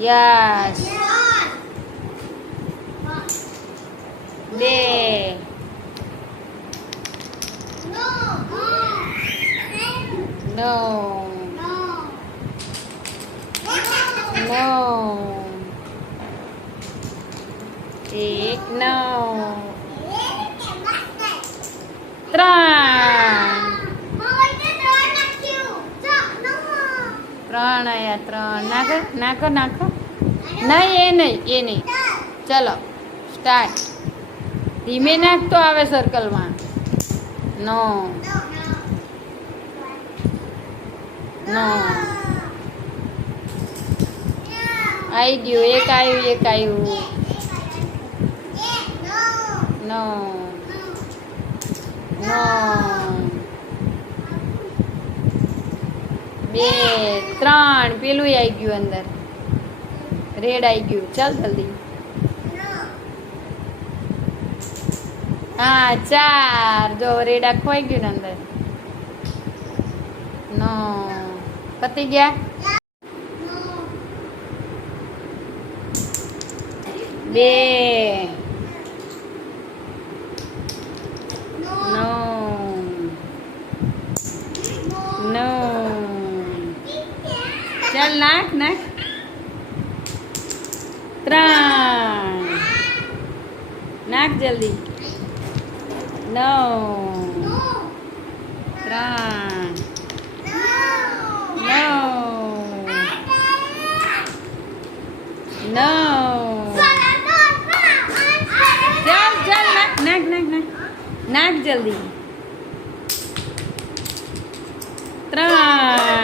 yes 2 નો નો 1 નો 3 3 આયા 3 નાખો નાખો નહીં એ નહીં ચલો સ્ટાર્ટ ધીમે નાખતો આવે સર્કલમાં નો નો આવી ગયું એક આવ્યું નો નો 2 3 પેલું આવી ગયું અંદર રેડ આવી ગયું ચાલ જલ્દી હા 4 જો રેડ આખું આવી ગયું ને અંદર નો પતી ગયા 2 નો નો ચાલ નાખ 3 નાખ જલ્દી નો 3 નો નો ચાલ નાખ જલ્દી 3